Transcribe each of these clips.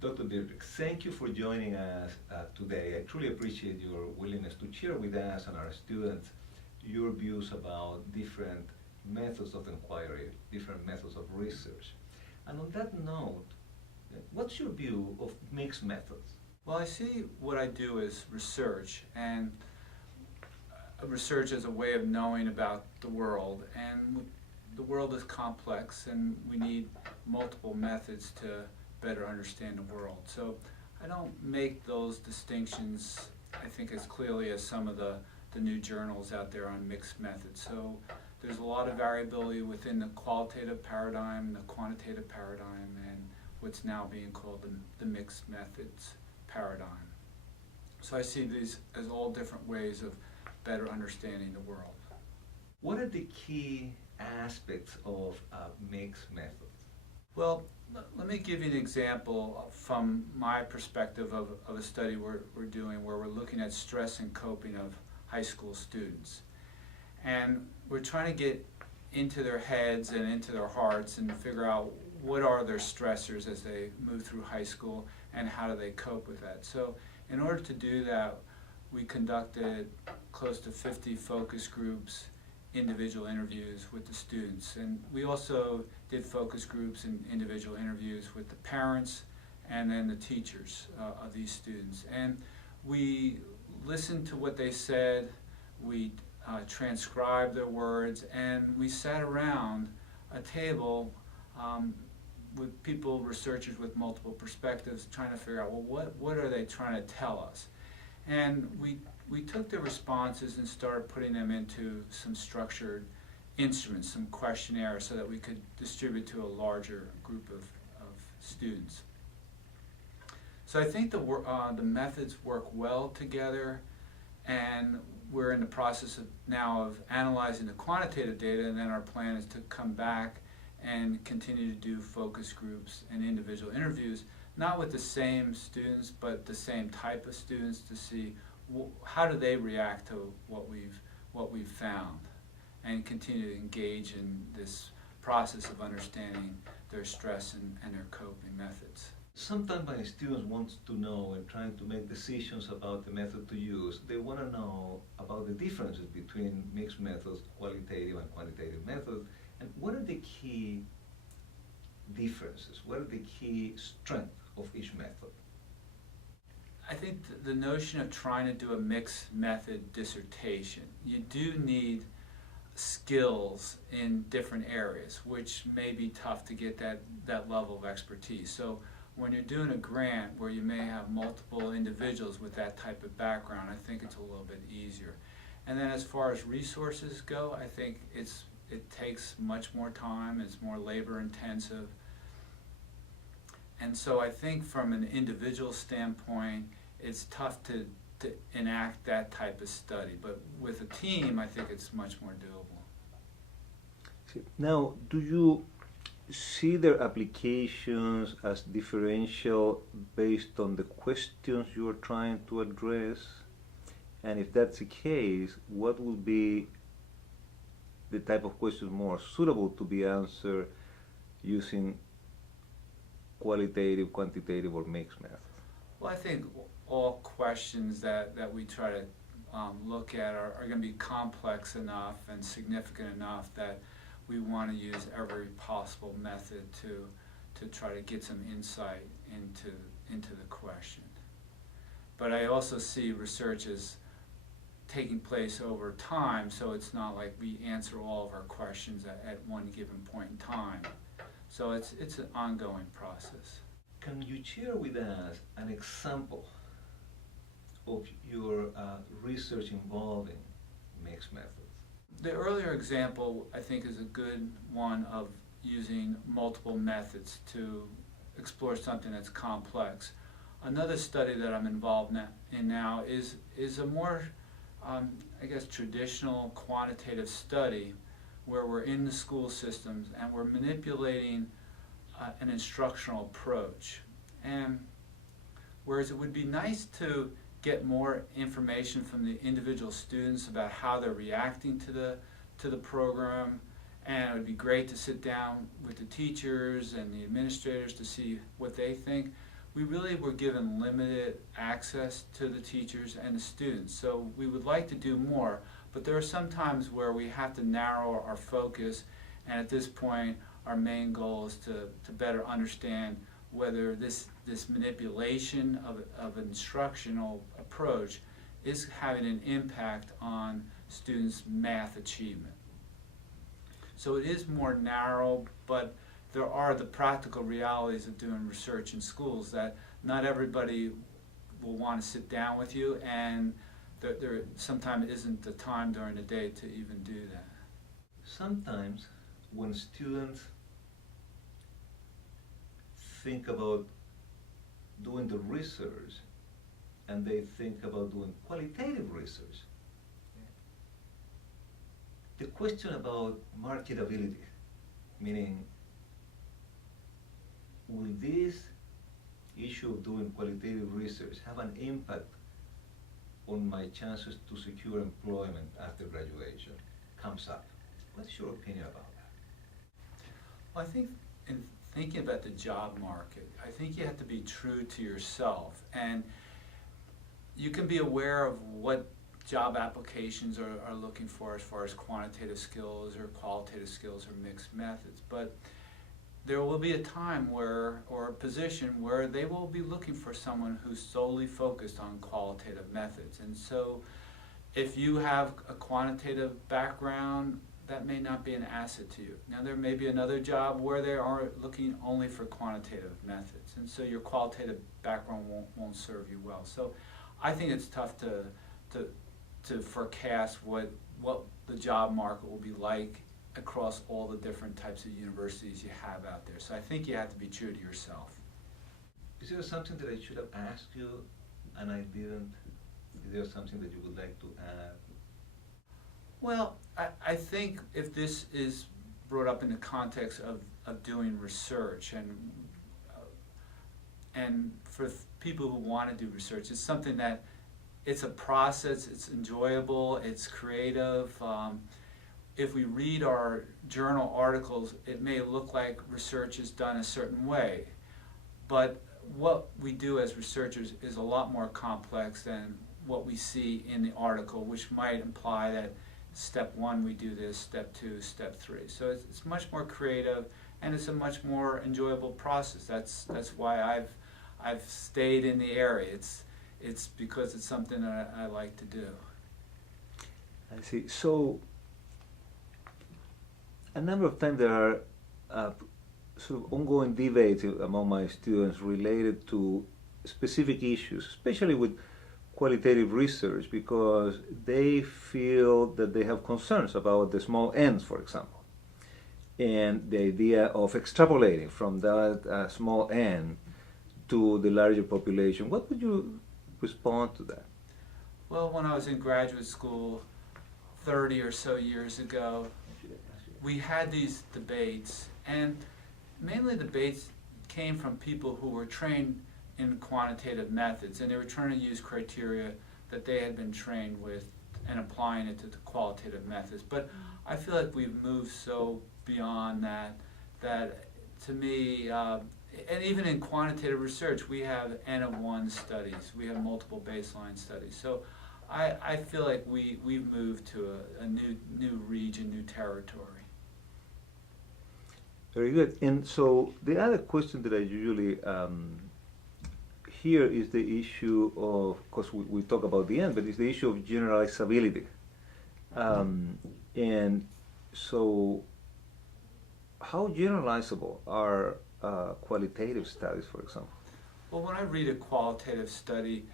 Dr. Dedrick, thank you for joining us today. I truly appreciate your willingness to share with us and our students your views about different methods of inquiry, different methods of research. And on that note, what's your view of mixed methods? Well, I see what I do as research, and research as a way of knowing about the world. And the world is complex, and we need multiple methods to better understand the world. So I don't make those distinctions, I think, as clearly as some of the new journals out there on mixed methods. So there's a lot of variability within the qualitative paradigm, the quantitative paradigm, and what's now being called the mixed methods paradigm. So I see these as all different ways of better understanding the world. What are the key aspects of mixed methods? Well, let me give you an example from my perspective of a study we're doing where we're looking at stress and coping of high school students. And we're trying to get into their heads and into their hearts and figure out what are their stressors as they move through high school and how do they cope with that. So in order to do that, we conducted close to 50 focus groups, individual interviews with the students. And we also did focus groups and individual interviews with the parents and then the teachers of these students. And we listened to what they said, we transcribed their words, and we sat around a table with people, researchers with multiple perspectives, trying to figure out, well, what are they trying to tell us? And we took the responses and started putting them into some structured instruments, some questionnaires, so that we could distribute to a larger group of students. So I think the methods work well together, and we're in the process now of analyzing the quantitative data, and then our plan is to come back and continue to do focus groups and individual interviews, not with the same students, but the same type of students, to see how do they react to what we've found, and continue to engage in this process of understanding their stress and their coping methods. Sometimes my students want to know and trying to make decisions about the method to use. They want to know about the differences between mixed methods, qualitative and quantitative methods, and what are the key differences? What are the key strengths of each method? I think the notion of trying to do a mixed method dissertation, you do need skills in different areas, which may be tough to get that level of expertise. So when you're doing a grant where you may have multiple individuals with that type of background, I think it's a little bit easier. And then as far as resources go, I think it takes much more time, it's more labor intensive. And so I think from an individual standpoint, it's tough to enact that type of study. But with a team, I think it's much more doable. Now, do you see their applications as differential based on the questions you are trying to address? And if that's the case, what would be the type of questions more suitable to be answered using qualitative, quantitative, or mixed methods? Well, I think all questions that we try to look at are going to be complex enough and significant enough that we want to use every possible method to try to get some insight into the question. But I also see research as taking place over time, so it's not like we answer all of our questions at one given point in time. So it's an ongoing process. Can you share with us an example of your research involving mixed methods? The earlier example, I think, is a good one of using multiple methods to explore something that's complex. Another study that I'm involved in now is a more, I guess, traditional quantitative study where we're in the school systems and we're manipulating an instructional approach. And whereas it would be nice to get more information from the individual students about how they're reacting to the program, and it would be great to sit down with the teachers and the administrators to see what they think. we really were given limited access to the teachers and the students. So we would like to do more, but there are some times where we have to narrow our focus, and at this point our main goal is to better understand whether this manipulation of an instructional approach is having an impact on students' math achievement. So it is more narrow, but there are the practical realities of doing research in schools that not everybody will want to sit down with you, and there sometimes isn't the time during the day to even do that. Sometimes when students think about doing the research and they think about doing qualitative research, the question about marketability, meaning will this issue of doing qualitative research have an impact on my chances to secure employment after graduation, comes up. What's your opinion about that? Well, I think in thinking about the job market, I think you have to be true to yourself, and you can be aware of what job applications are looking for as far as quantitative skills or qualitative skills or mixed methods, but there will be a time where, or a position where they will be looking for someone who's solely focused on qualitative methods. And so if you have a quantitative background, that may not be an asset to you. Now there may be another job where they are looking only for quantitative methods, and so your qualitative background won't serve you well. So I think it's tough to forecast what the job market will be like across all the different types of universities you have out there. So I think you have to be true to yourself. Is there something that I should have asked you and I didn't? Is there something that you would like to add? Well, I think if this is brought up in the context of doing research, and for people who want to do research, it's something that it's a process, it's enjoyable, it's creative. If we read our journal articles, it may look like research is done a certain way, but what we do as researchers is a lot more complex than what we see in the article, which might imply that step one we do this, step two, step three. So it's much more creative, and it's a much more enjoyable process. That's why I've stayed in the area. It's because it's something that I like to do. I see. So a number of times there are sort of ongoing debates among my students related to specific issues, especially with qualitative research, because they feel that they have concerns about the small n's, for example, and the idea of extrapolating from that small n to the larger population. What would you respond to that? Well, when I was in graduate school 30 or so years ago, we had these debates, and mainly debates came from people who were trained in quantitative methods, and they were trying to use criteria that they had been trained with and applying it to the qualitative methods. But I feel like we've moved so beyond that, that to me, and even in quantitative research, we have N of 1 studies, we have multiple baseline studies. So I feel like we've moved to a new region, new territory. Very good. And so the other question that I usually hear is the issue of course, we talk about the end, but it's the issue of generalizability. And so how generalizable are qualitative studies, for example? Well, when I read a qualitative study,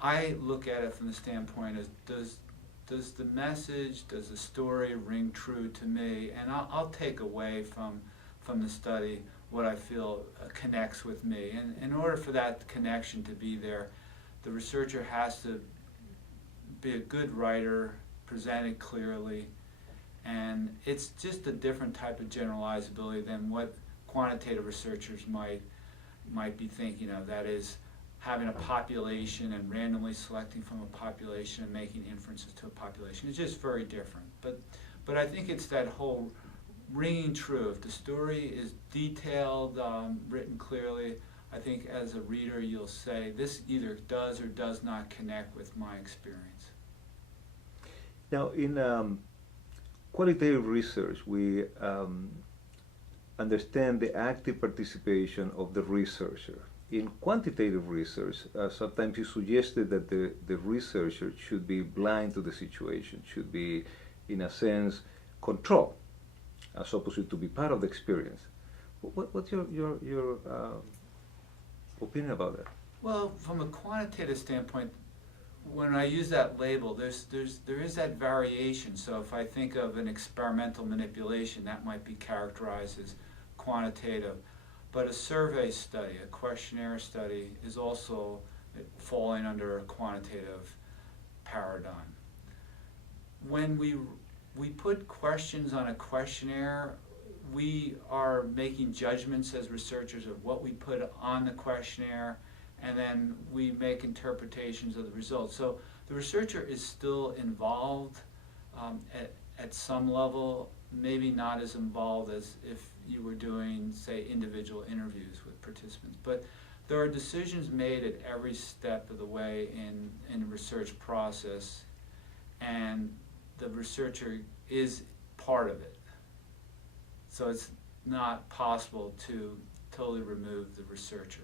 I look at it from the standpoint of does the message, does the story ring true to me? And I'll take away from the study what I feel connects with me. And in order for that connection to be there, the researcher has to be a good writer, present it clearly, and it's just a different type of generalizability than what quantitative researchers might be thinking of. That is, having a population and randomly selecting from a population and making inferences to a population. It's just very different. But I think it's that whole ringing true. If the story is detailed, written clearly, I think as a reader you'll say, this either does or does not connect with my experience. Now, in qualitative research, we understand the active participation of the researcher. In quantitative research, sometimes you suggested that the researcher should be blind to the situation, should be, in a sense, control, as opposed to be part of the experience. What's your opinion about that? Well, from a quantitative standpoint, when I use that label, there is that variation. So if I think of an experimental manipulation, that might be characterized as quantitative. But a survey study, a questionnaire study, is also falling under a quantitative paradigm. When we put questions on a questionnaire, we are making judgments as researchers of what we put on the questionnaire, and then we make interpretations of the results. So the researcher is still involved at some level, maybe not as involved as if you were doing, say, individual interviews with participants. But there are decisions made at every step of the way in the research process, and the researcher is part of it. So it's not possible to totally remove the researcher.